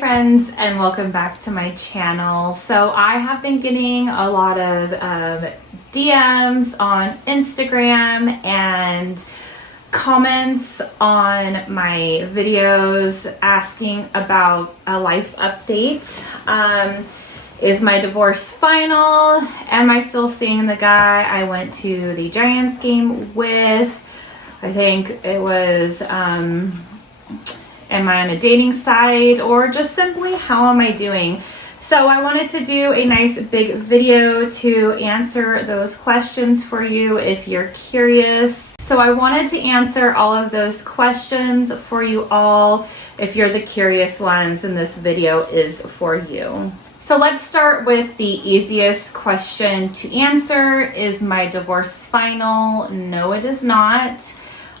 friends, and welcome back to my channel. So I have been getting a lot of DMs on Instagram and comments on my videos asking about a life update. Is my divorce final? Am I still seeing the guy I went to the Giants game with? I think it was, am I on a dating site, or just simply how am I doing? So I wanted to do a nice big video to answer those questions for you if you're curious. So I wanted to answer all of those questions for you all if you're the curious ones, and this video is for you. So let's start with the easiest question to answer. Is my divorce final? No, it is not.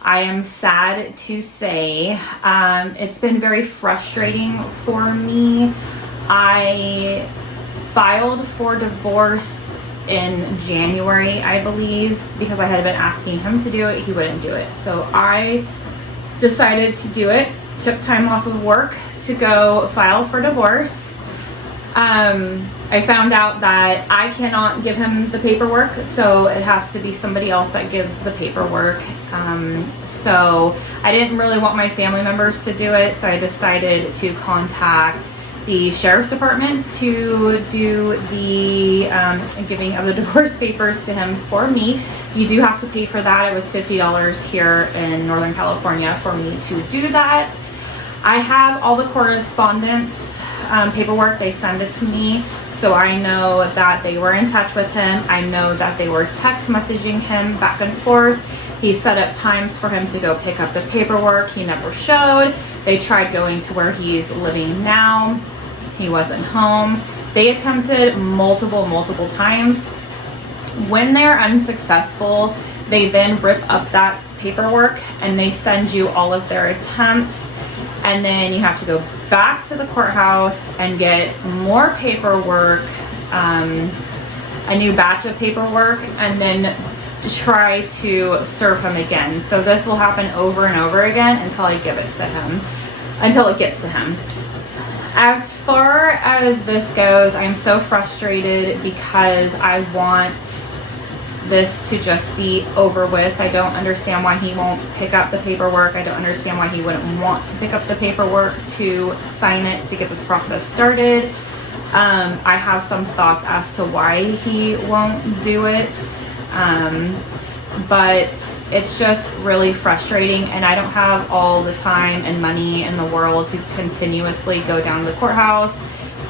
I am sad to say. It's been very frustrating for me. I filed for divorce in January, I believe, because I had been asking him to do it. He wouldn't do it. So I decided to do it. Took time off of work to go file for divorce. I found out that I cannot give him the paperwork, so it has to be somebody else that gives the paperwork. So I didn't really want my family members to do it, so I decided to contact the sheriff's department to do the giving of the divorce papers to him for me. You do have to pay for that. It was $50 here in Northern California for me to do that. I have all the correspondence paperwork. They send it to me, so I know that they were in touch with him. I know that they were text messaging him back and forth. He set up times for him to go pick up the paperwork. He never showed. They tried going to where he's living now. He wasn't home. They attempted multiple times. When they're unsuccessful, they then rip up that paperwork and they send you all of their attempts, and then you have to go back to the courthouse and get more paperwork, a new batch of paperwork, and then try to serve him again. So this will happen over and over again until I give it to him, until it gets to him. As far as this goes, I'm so frustrated because I want this to just be over with. I don't understand why he won't pick up the paperwork. I don't understand why he wouldn't want to pick up the paperwork to sign it to get this process started. I have some thoughts as to why he won't do it, but it's just really frustrating, and I don't have all the time and money in the world to continuously go down to the courthouse,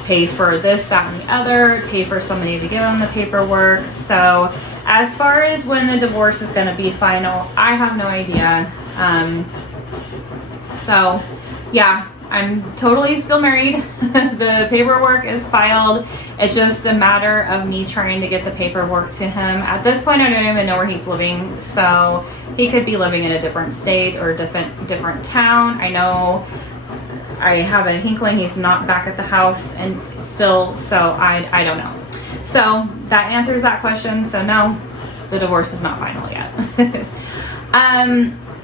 pay for this, that, and the other, pay for somebody to give him the paperwork. So as far as when the divorce is going to be final, I have no idea. So yeah, I'm totally still married. The paperwork is filed. It's just a matter of me trying to get the paperwork to him. At this point, I don't even know where he's living. So he could be living in a different state or different town. I know I have a inkling he's not back at the house and still, so I don't know. So that answers that question. So no, the divorce is not final yet.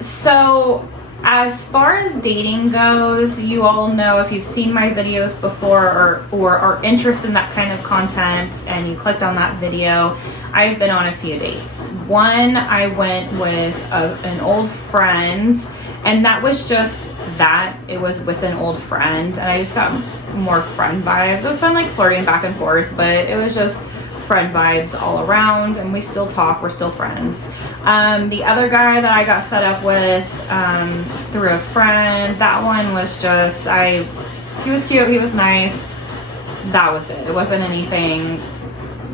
So as far as dating goes, you all know, if you've seen my videos before or are interested in that kind of content and you clicked on that video, I've been on a few dates. One, I went with an old friend, and that was just that. It was with an old friend, and I just got more friend vibes. It was fun, like flirting back and forth, but it was just friend vibes all around, and we still talk. We're still friends. The other guy that I got set up with through a friend, that one was just, he was cute, he was nice. That was it. It wasn't anything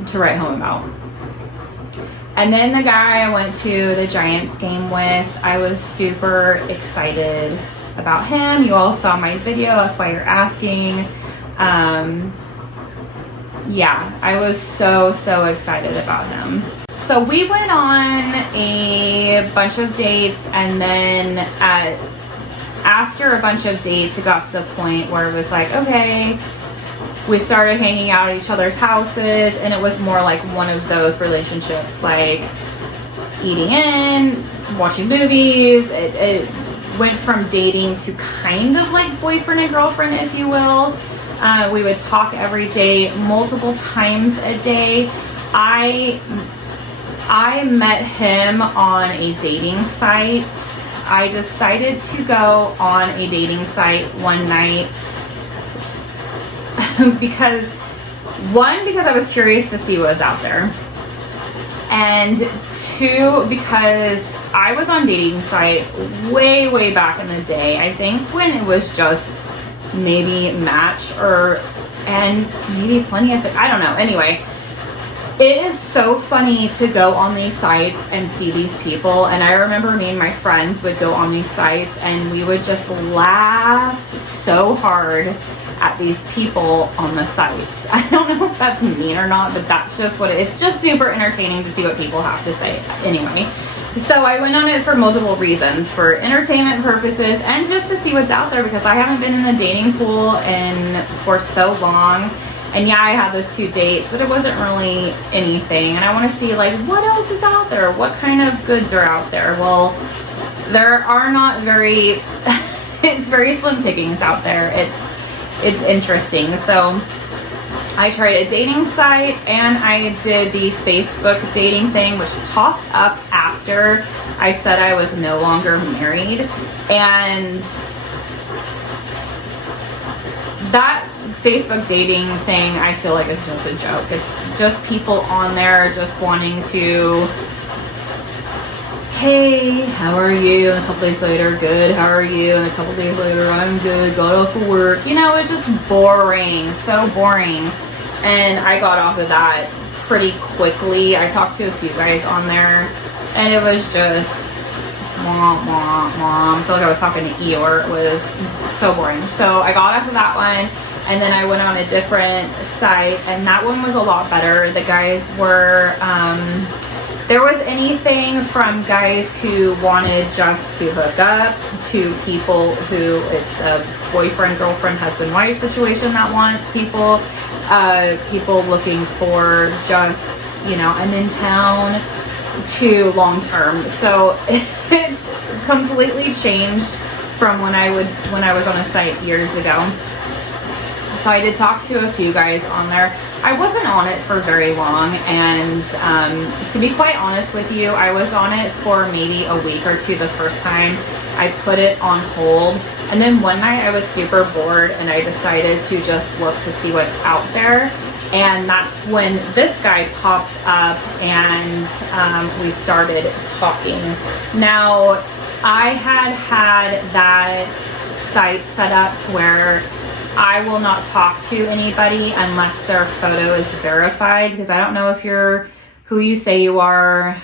to write home about. And then the guy I went to the Giants game with, I was super excited about him. You all saw my video, that's why you're asking. Yeah, I was so excited about him. So we went on a bunch of dates, and then after a bunch of dates, it got to the point where it was like, okay, we started hanging out at each other's houses, and it was more like one of those relationships, like eating in, watching movies. went from dating to kind of like boyfriend and girlfriend, if you will. We would talk every day, multiple times a day. I met him on a dating site. I decided to go on a dating site one night because I was curious to see what was out there. And two, because I was on dating sites way back in the day. I think when it was just maybe Match and maybe Plenty of Fish. I don't know. Anyway, it is so funny to go on these sites and see these people. And I remember me and my friends would go on these sites and we would just laugh so hard at these people on the sites. I don't know if that's mean or not, but that's just what it's just super entertaining to see what people have to say. Anyway, so I went on it for multiple reasons, for entertainment purposes and just to see what's out there, because I haven't been in the dating pool for so long. And yeah, I had those 2 dates, but it wasn't really anything. And I want to see like what else is out there, what kind of goods are out there. Well, there are not very it's very slim pickings out there. It's interesting. So I tried a dating site and I did the Facebook dating thing, which popped up after I said I was no longer married. And that Facebook dating thing, I feel like it's just a joke. It's just people on there just wanting to, hey, how are you? And a couple days later, good, how are you? And a couple days later, I'm good, got off of work. You know, it's just boring, so boring. And I got off of that pretty quickly. I talked to a few guys on there, and it was just womp, womp, womp. I feel like I was talking to Eeyore. It was so boring. So I got off of that one, and then I went on a different site, and that one was a lot better. The guys were, there was anything from guys who wanted just to hook up to people who it's a boyfriend, girlfriend, husband, wife situation that wants people looking for just, you know, I'm in town to long term. So it's completely changed from when I was on a site years ago. So I did talk to a few guys on there. I wasn't on it for very long, and to be quite honest with you, I was on it for maybe a week or two the first time. I put it on hold, and then one night I was super bored and I decided to just look to see what's out there. And that's when this guy popped up and we started talking. Now, I had that site set up to where I will not talk to anybody unless their photo is verified, because I don't know if you're who you say you are.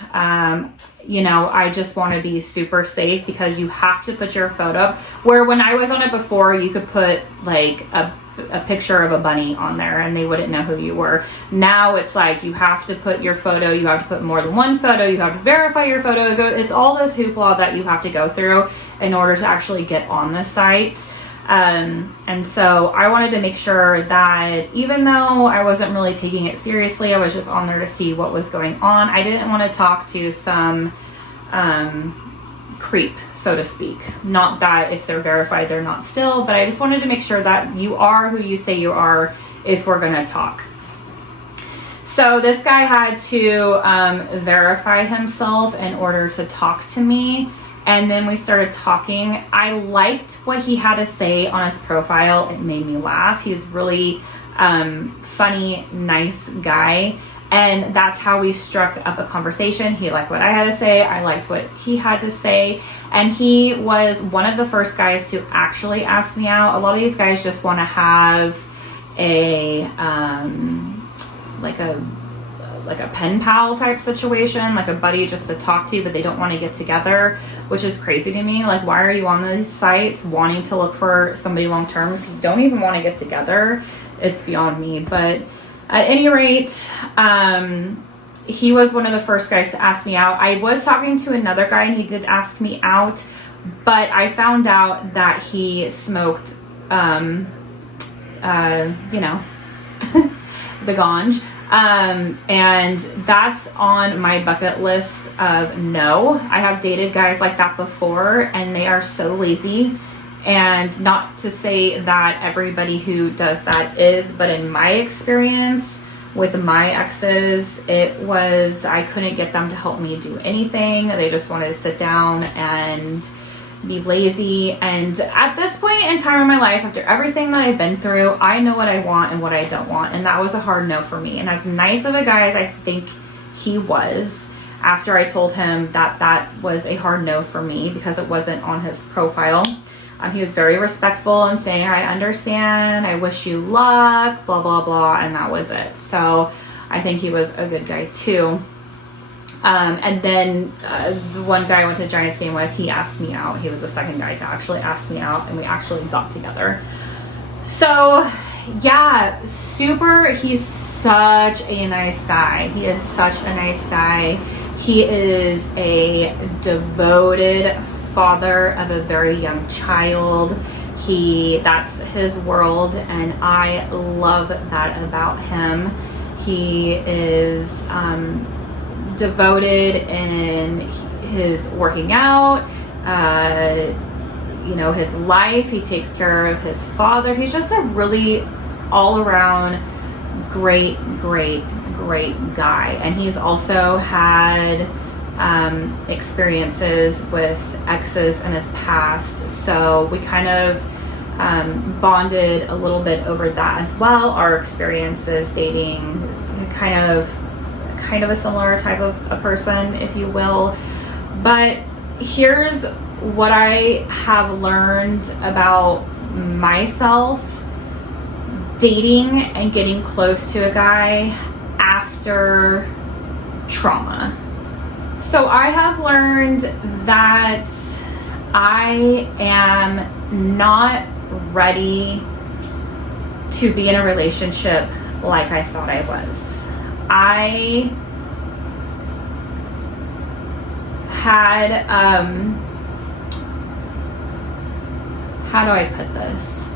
You know, I just want to be super safe because you have to put your photo up. Where when I was on it before, you could put like a picture of a bunny on there and they wouldn't know who you were. Now it's like you have to put your photo, you have to put more than one photo, you have to verify your photo. It's all this hoopla that you have to go through in order to actually get on the site. And so I wanted to make sure that even though I wasn't really taking it seriously, I was just on there to see what was going on. I didn't want to talk to some creep, so to speak. Not that if they're verified, they're not still, but I just wanted to make sure that you are who you say you are if we're going to talk. So this guy had to verify himself in order to talk to me. And then we started talking. I liked what he had to say on his profile. It made me laugh. He's really funny, nice guy. And that's how we struck up a conversation. He liked what I had to say. I liked what he had to say. And he was one of the first guys to actually ask me out. A lot of these guys just want to have a like a pen pal type situation, like a buddy just to talk to, but they don't want to get together, which is crazy to me. Like, why are you on these sites wanting to look for somebody long term if you don't even want to get together? It's beyond me. But at any rate, he was one of the first guys to ask me out. I was talking to another guy and he did ask me out, but I found out that he smoked, the ganj. And that's on my bucket list of no. I have dated guys like that before, and they are so lazy. And not to say that everybody who does that is, but in my experience with my exes, it was, I couldn't get them to help me do anything. They just wanted to sit down and be lazy. And at this point in time in my life, after everything that I've been through, I know what I want and what I don't want. And that was a hard no for me. And as nice of a guy as I think he was, after I told him that that was a hard no for me because it wasn't on his profile, he was very respectful and saying, I understand, I wish you luck, blah, blah, blah. And that was it. So I think he was a good guy too. And then the one guy I went to the Giants game with, he asked me out. He was the second guy to actually ask me out, and we actually got together. So yeah, he's such a nice guy. He is such a nice guy. He is a devoted father of a very young child. That's his world, and I love that about him. He is devoted in his working out, his life. He takes care of his father. He's just a really all-around great guy. And he's also had experiences with exes in his past, so we kind of bonded a little bit over that as well. Our experiences dating, kind of a similar type of a person, if you will. But here's what I have learned about myself dating and getting close to a guy after trauma. So I have learned that I am not ready to be in a relationship like I thought I was. I had, how do I put this?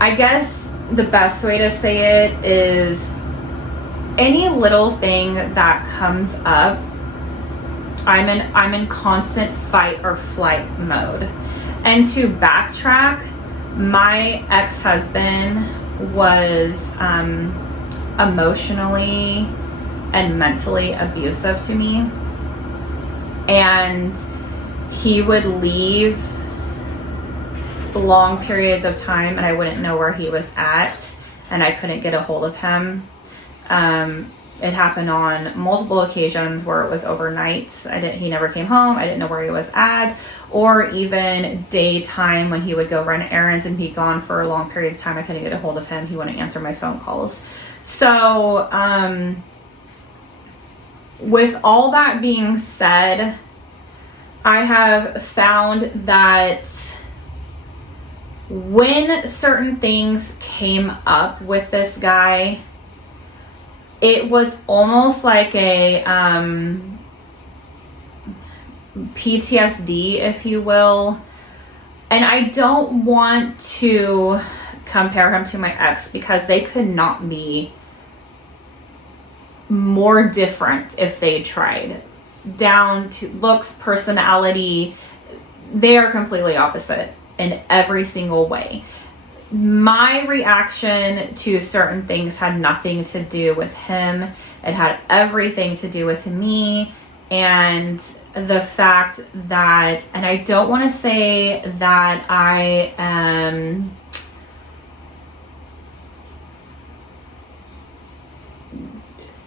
I guess the best way to say it is any little thing that comes up, I'm in constant fight or flight mode. And to backtrack, my ex-husband was emotionally and mentally abusive to me, and he would leave long periods of time and I wouldn't know where he was at, and I couldn't get a hold of him. It happened on multiple occasions where it was overnight. He never came home. I didn't know where he was at, or even daytime when he would go run errands and be gone for long periods of time. I couldn't get a hold of him. He wouldn't answer my phone calls. So, with all that being said, I have found that when certain things came up with this guy, it was almost like a PTSD, if you will. And I don't want to compare him to my ex because they could not be more different if they tried. Down to looks, personality, they are completely opposite in every single way. My reaction to certain things had nothing to do with him. It had everything to do with me and the fact that, and I don't want to say that I am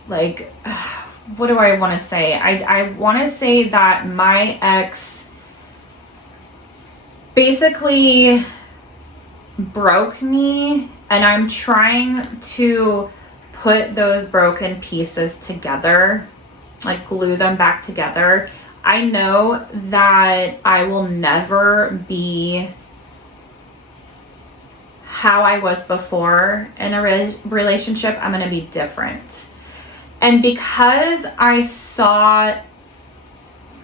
like, what do I want to say? I want to say that my ex basically broke me, and I'm trying to put those broken pieces together, like glue them back together. I know that I will never be how I was before in a relationship. I'm going to be different. And because I saw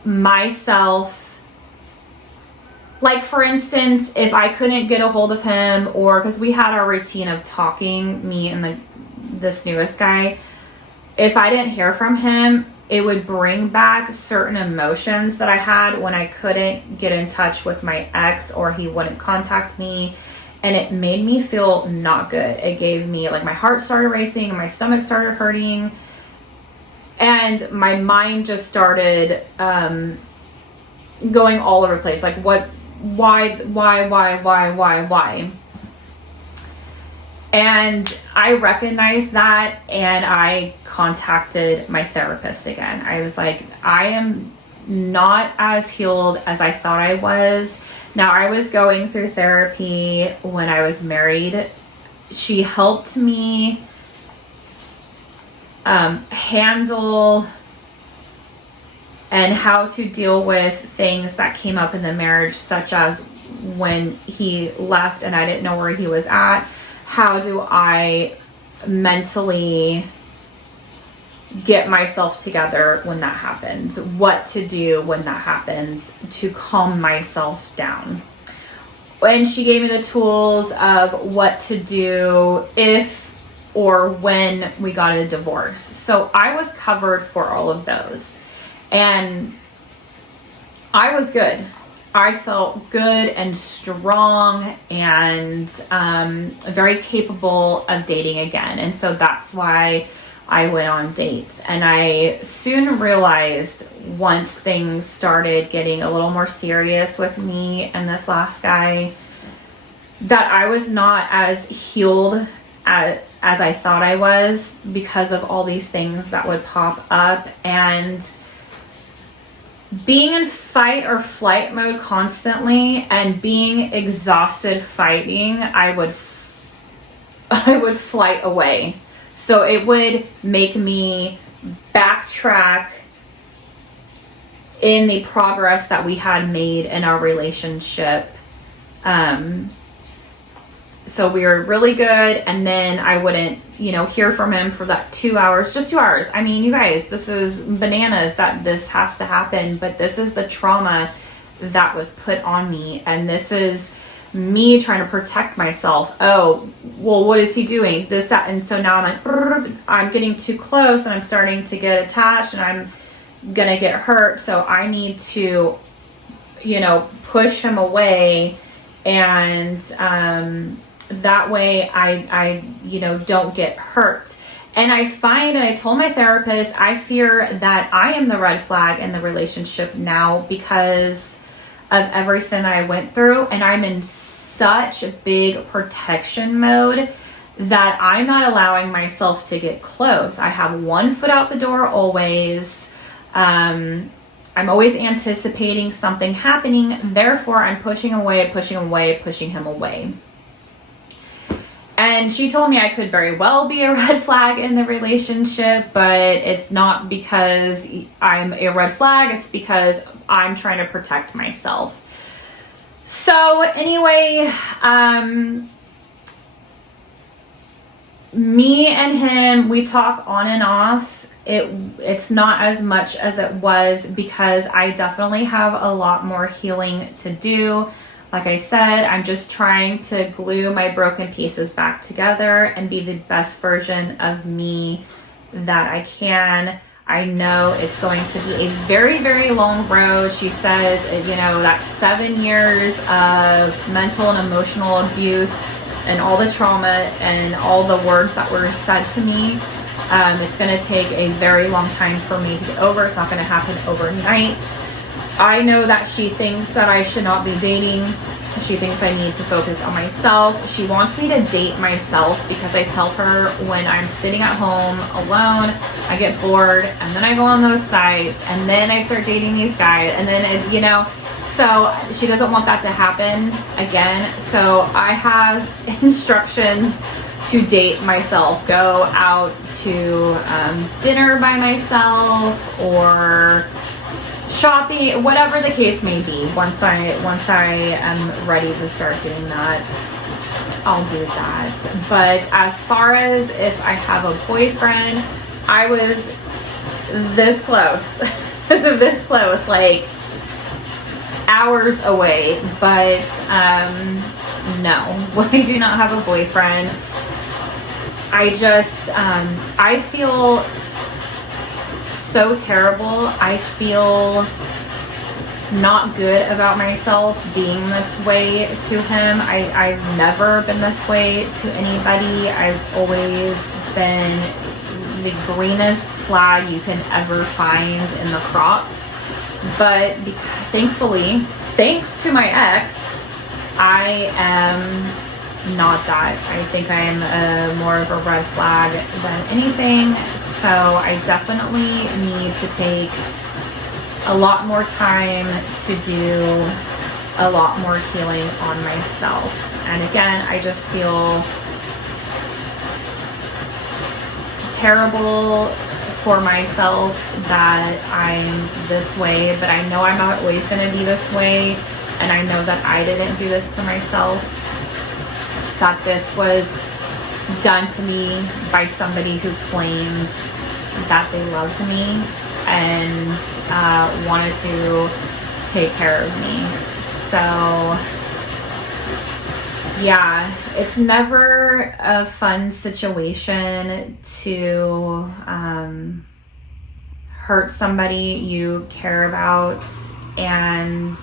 myself like for instance, if I couldn't get a hold of him, or because we had our routine of talking, me and this newest guy, if I didn't hear from him, it would bring back certain emotions that I had when I couldn't get in touch with my ex or he wouldn't contact me. And it made me feel not good. It gave me, like, my heart started racing and my stomach started hurting. And my mind just started going all over the place. Like, why? And I recognized that, and I contacted my therapist again. I was like, I am not as healed as I thought I was. Now, I was going through therapy when I was married. She helped me handle and how to deal with things that came up in the marriage, such as when he left and I didn't know where he was at. How do I mentally get myself together when that happens? What to do when that happens to calm myself down? And she gave me the tools of what to do if or when we got a divorce. So I was covered for all of those. And I was good. I felt good and strong and very capable of dating again. And so that's why I went on dates. And I soon realized, once things started getting a little more serious with me and this last guy, that I was not as healed as I thought I was, because of all these things that would pop up. And being in fight or flight mode constantly and being exhausted fighting, I would flight away. So it would make me backtrack in the progress that we had made in our relationship. So we were really good, and then I wouldn't, hear from him for that 2 hours, just 2 hours. I mean, you guys, this is bananas that this has to happen, but this is the trauma that was put on me, and this is me trying to protect myself. Oh, well, what is he doing? This, that, and so now I'm like, I'm getting too close, and I'm starting to get attached, and I'm gonna get hurt, so I need to, push him away, and that way I don't get hurt. And I find, and I told my therapist, I fear that I am the red flag in the relationship now because of everything that I went through. And I'm in such a big protection mode that I'm not allowing myself to get close. I have one foot out the door always. I'm always anticipating something happening. Therefore, I'm pushing him away. And she told me I could very well be a red flag in the relationship, but it's not because I'm a red flag. It's because I'm trying to protect myself. So anyway, me and him, we talk on and off. It's not as much as it was because I definitely have a lot more healing to do. Like I said, I'm just trying to glue my broken pieces back together and be the best version of me that I can. I know it's going to be a very, very long road. She says, that's 7 years of mental and emotional abuse and all the trauma and all the words that were said to me. It's going to take a very long time for me to get over. It's not going to happen overnight. I know that she thinks that I should not be dating. She thinks I need to focus on myself. She wants me to date myself because I tell her when I'm sitting at home alone, I get bored, and then I go on those sites, and then I start dating these guys, and then, so she doesn't want that to happen again. So I have instructions to date myself, go out to dinner by myself or shopping, whatever the case may be. Once I am ready to start doing that, I'll do that. But as far as if I have a boyfriend, I was this close, like hours away, but no, I do not have a boyfriend. I just, I feel so terrible. I feel not good about myself being this way to him. I've never been this way to anybody. I've always been the greenest flag you can ever find in the crop. But thankfully, thanks to my ex, I am not that. I think I am more of a red flag than anything. So I definitely need to take a lot more time to do a lot more healing on myself. And again, I just feel terrible for myself that I'm this way, but I know I'm not always going to be this way, and I know that I didn't do this to myself, that this was done to me by somebody who claimed that they loved me and wanted to take care of me. So yeah, it's never a fun situation to hurt somebody you care about and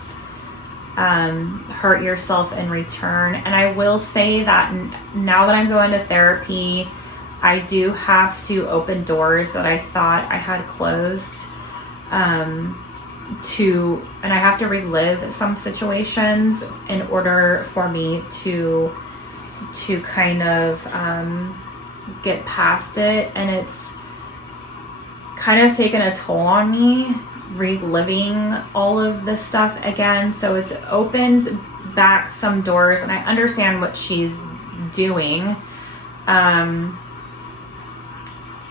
hurt yourself in return. And I will say that now that I'm going to therapy, I do have to open doors that I thought I had closed, and I have to relive some situations in order for me to kind of get past it. And it's kind of taken a toll on me reliving all of this stuff again. So it's opened back some doors, and I understand what she's doing.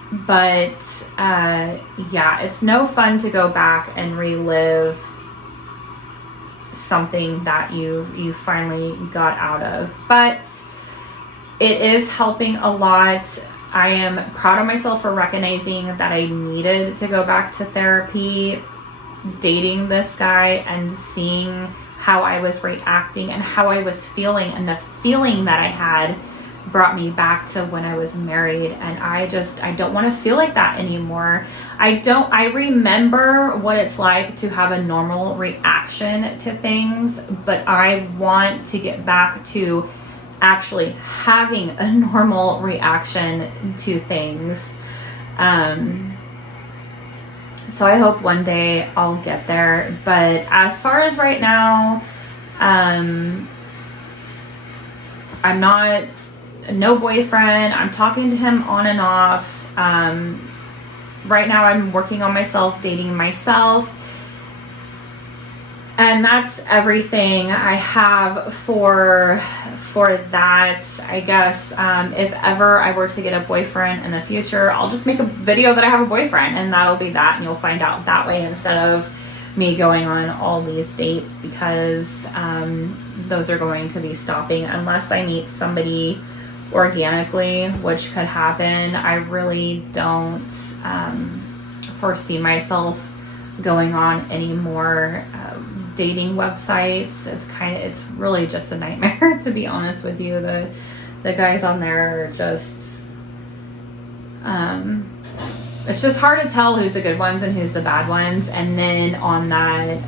But yeah, it's no fun to go back and relive something that you finally got out of. But it is helping a lot. I am proud of myself for recognizing that I needed to go back to therapy, dating this guy and seeing how I was reacting and how I was feeling, and the feeling that I had brought me back to when I was married. And I don't want to feel like that anymore. I remember what it's like to have a normal reaction to things, but I want to get back to actually having a normal reaction to things. So I hope one day I'll get there. But as far as right now, I'm not, no boyfriend. I'm talking to him on and off. Right now I'm working on myself, dating myself. And that's everything I have for that. I guess if ever I were to get a boyfriend in the future, I'll just make a video that I have a boyfriend, and that'll be that, and you'll find out that way instead of me going on all these dates, because those are going to be stopping unless I meet somebody organically, which could happen. I really don't foresee myself going on any more dating websites. It's really just a nightmare, to be honest with you. The guys on there are just it's just hard to tell who's the good ones and who's the bad ones. And then on that,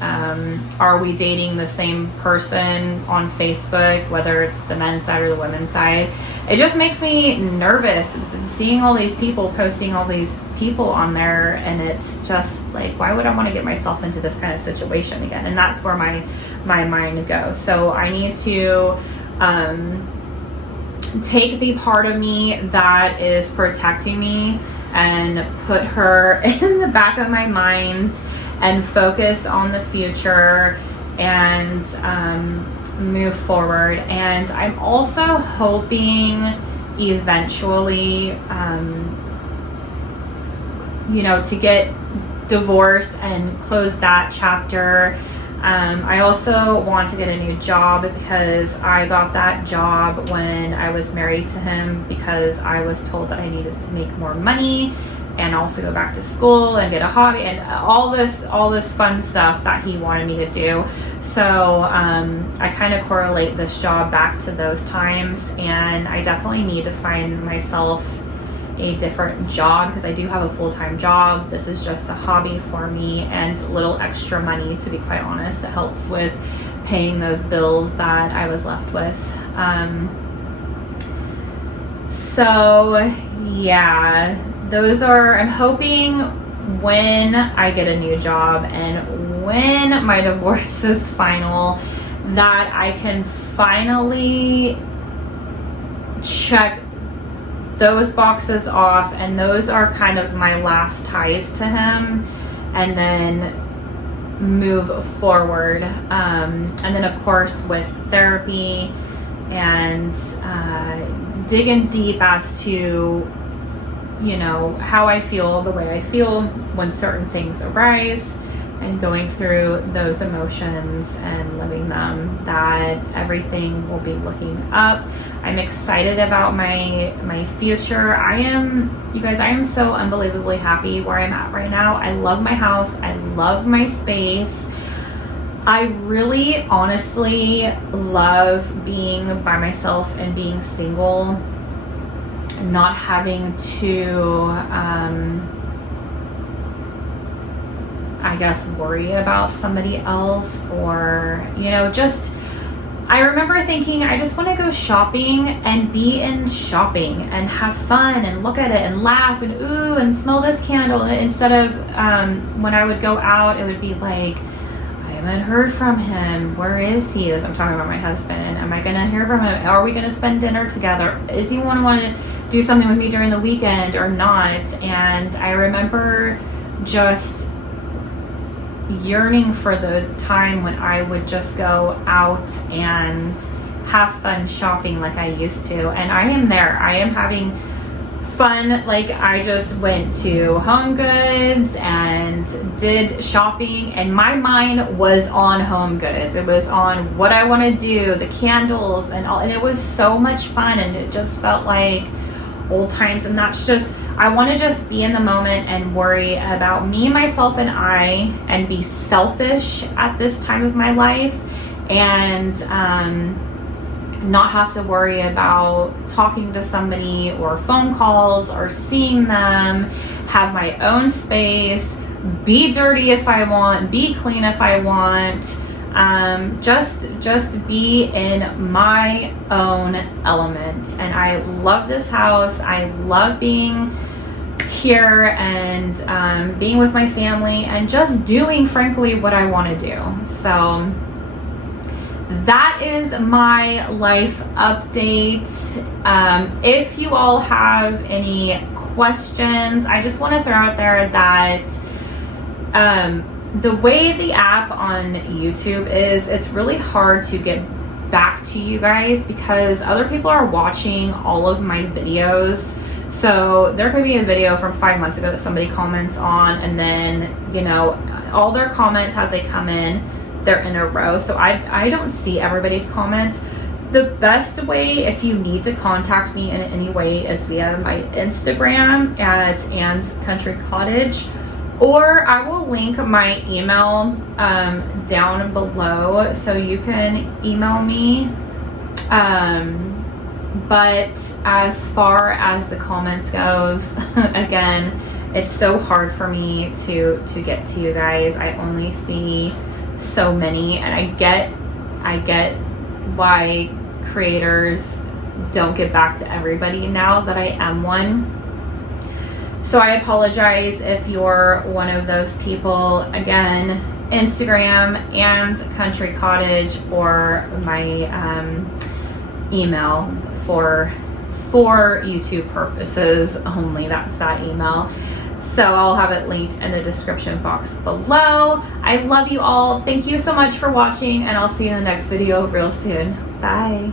are we dating the same person on Facebook, whether it's the men's side or the women's side? It just makes me nervous seeing all these people posting all these people on there, and it's just like, why would I want to get myself into this kind of situation again? And that's where my mind goes. So I need to take the part of me that is protecting me and put her in the back of my mind and focus on the future and move forward. And I'm also hoping eventually to get divorced and close that chapter. I also want to get a new job, because I got that job when I was married to him because I was told that I needed to make more money, and also go back to school and get a hobby and all this fun stuff that he wanted me to do. So I kind of correlate this job back to those times, and I definitely need to find myself a different job because I do have a full-time job. This is just a hobby for me and a little extra money, to be quite honest. It helps with paying those bills that I was left with. So yeah, those are, I'm hoping when I get a new job and when my divorce is final, that I can finally check those boxes off, and those are kind of my last ties to him, and then move forward. And then of course with therapy and digging deep as to, you know, how I feel, the way I feel when certain things arise, and going through those emotions and living them, that everything will be looking up. I'm excited about my future. You guys, I am so unbelievably happy where I'm at right now. I love my house. I love my space. I really honestly love being by myself and being single, and not having to I guess worry about somebody else, or, you know, just, I remember thinking I just want to go shopping and be in shopping and have fun and look at it and laugh and ooh and smell this candle, instead of when I would go out, it would be like, I haven't heard from him. Where is he? As I'm talking about my husband. Am I going to hear from him? Are we going to spend dinner together? Is he want to do something with me during the weekend or not? And I remember just yearning for the time when I would just go out and have fun shopping like I used to. And I am there. I am having fun. Like, I just went to Home Goods and did shopping, and my mind was on Home Goods. It was on what I want to do, the candles and all, and it was so much fun, and it just felt like old times. And that's just, I want to just be in the moment and worry about me, myself, and I, and be selfish at this time of my life, and not have to worry about talking to somebody or phone calls or seeing them, have my own space, be dirty if I want, be clean if I want, just be in my own element. And I love this house. I love being here and being with my family and just doing, frankly, what I want to do. So that is my life update. If you all have any questions, I just want to throw out there that the way the app on YouTube is, it's really hard to get back to you guys because other people are watching all of my videos. So there could be a video from 5 months ago that somebody comments on, and then, you know, all their comments as they come in, they're in a row. So I don't see everybody's comments. The best way, if you need to contact me in any way, is via my Instagram at Anne's Country Cottage, or I will link my email down below so you can email me. But as far as the comments goes, again, it's so hard for me to get to you guys. I only see so many, and I get why creators don't get back to everybody now that I am one. So I apologize if you're one of those people. Again, Instagram, Anne's Country Cottage, or my email for YouTube purposes only. That's that email. So I'll have it linked in the description box below. I love you all. Thank you so much for watching, and I'll see you in the next video real soon. Bye.